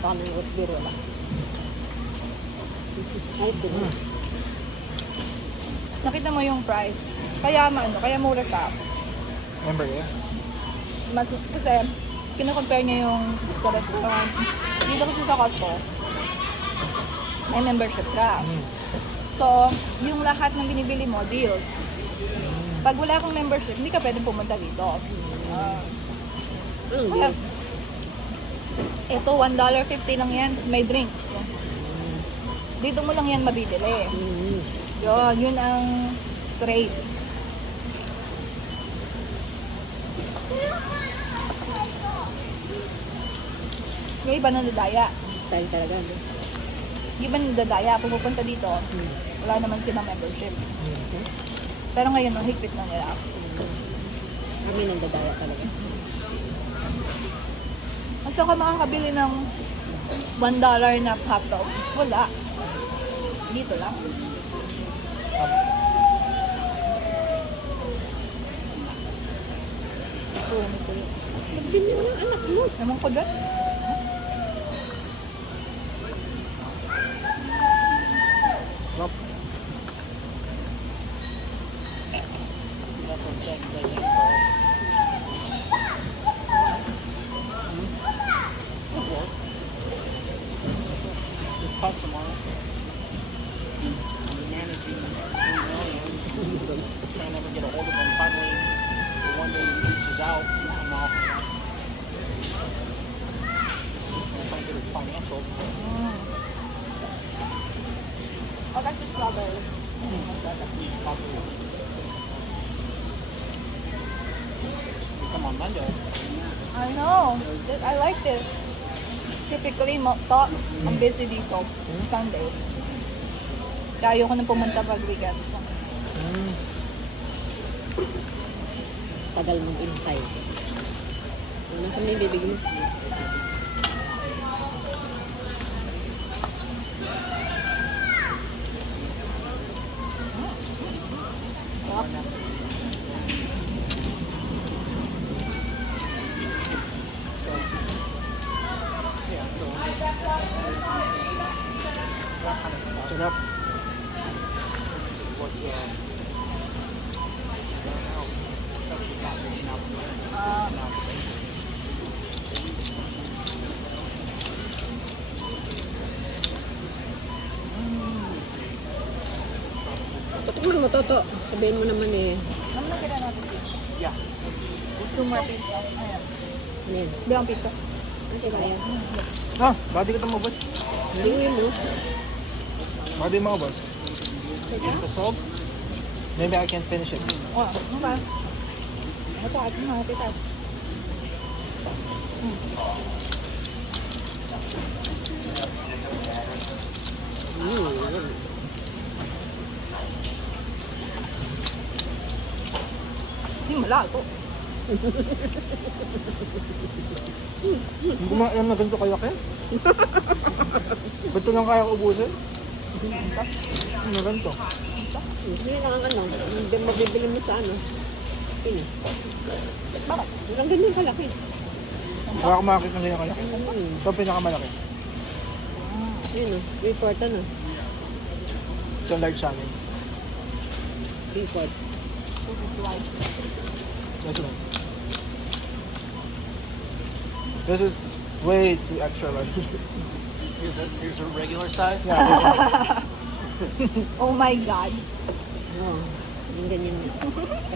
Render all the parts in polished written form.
Ito kami ng root beer, wala. Ay, ito. Nakita mo yung price. Kaya kaya mura siya. Remember, yeah? Mas, kasi, kino-compare niya yung sa restaurant. Dito kasi sa Costco, may membership ka. So, yung lahat ng binibili mo, deals. Pag wala kang membership, hindi ka pwedeng pumunta dito. Kaya, ito, $1.50 lang yan. May drinks. Dito mo lang yan mabibili. Yun ang trade. Yung iba nadadaya. Style talaga. No? Yung iba nadadaya. Pumupunta dito, wala naman silang membership. Pero ngayon, ang higpit na nila. Kami nang dadaya talaga. At saka makakabili ng $1 na hotdog. Wala. Dito lang. Ito, Mr. Nagbili mo ng anak mo. Naman ko dyan. Stop. Just cut some on it. I'm managing 3 million. Trying to never get a hold of him. Finally, the one day he reaches out, I'm off. I'm trying to get his financials. Oh, that's just strawberry. Come on Monday. I know. I like this. Typically, ang busy dito. Sunday. Kaya ayoko nang pumunta pag weekend. Tagal mong intay. Ano sa may bibig mo? Sarap. Patikman mo, Toto. Sabihin mo naman eh. Ano na kaya natin? Yeah. 2 more pizza. Ayan. Ano yan? Bilang pizza. Ano kaya? Ah, body ka mo, boss. Hingin mo. Body mo, boss. Busog? Maybe I can finish it. Oh, ano ba? Ito, ito na. Pizza. Hindi malato. Hindi ko alam na ganito kaya kaya. Ba't ito lang kaya ubusin? Ano ganito? Hindi lang ang ano. Hindi mabibili mo sa ano. Pino. Bakit? Walang ganyan kalaki. Baka ako makakit ng ganyan kalaki. Ito ang pinakamalaki. Yun o. 3/4 ano. Ito ang large sa amin. 3/4. This one. This is way too extra large. Here's a regular size. Yeah. Oh my God. Oo. Yung ganyan.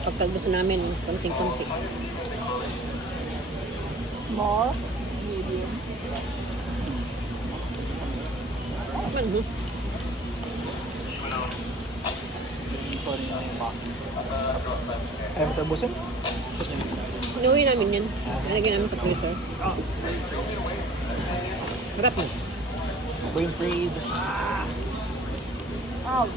Kapag gusto namin, konting-konti. Small. Medium. Ano? Put in the box. Ayaw mo tabusin? Inuwi namin yun. Nalagyan namin sa freezer. Harap mo. Brain freeze. Ow.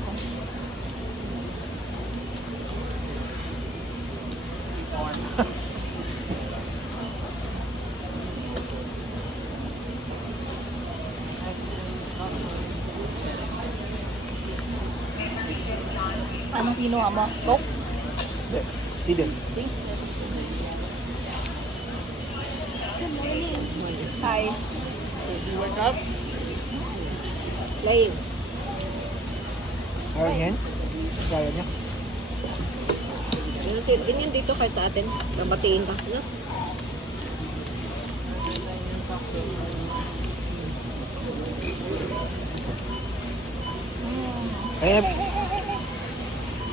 Anong kinuha mo? Coke? Hindi. Hidden. Hi. You wake up? Plain. Kaya yan? Kaya niya? Ganyan dito kahit sa atin. Babatiin ka. No?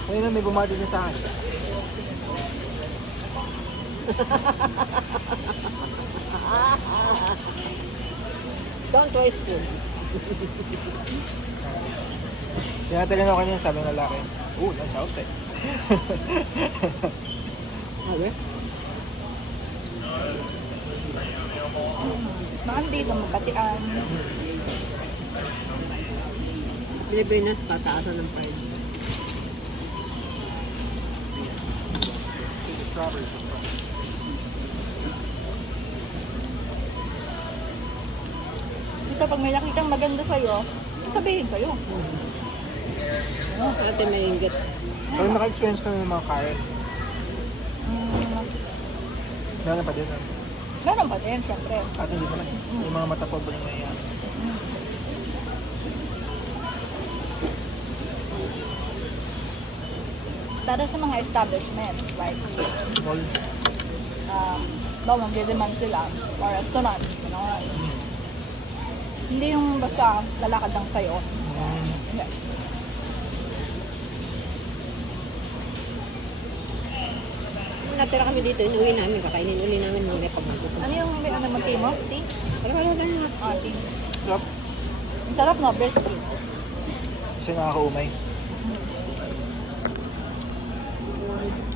Kaya may bumati din sa akin. Don't waste food. Tinatalin ako kanina, sabi ng lalaki, nice outfit. Okay. Maan dito, mabatian. Pilipinas, pataasan ng price. Strawberries are fresh. Dito, pag may nakitang maganda sa'yo, sabihin kayo. Sa atin may inggit. Pero naka-experience ka na ng mga Karen. Meron pa din. Meron pa din, syempre. At hindi pa na. Yung mga mata po ba yung mayan. Para sa mga establishments, like, Mall. magdidemand sila, or restaurants, Hindi yung basta lalakad lang sa'yo. Hindi. Kung natira kami dito, inuwi namin. Kakainin uli namin muna pag magpupunta. Ano yung mo, tea mo? Tea? Pero wala ganun nga. Tea. Sarap. Ang sarap, no? Best tea. Kasi nakakaumay.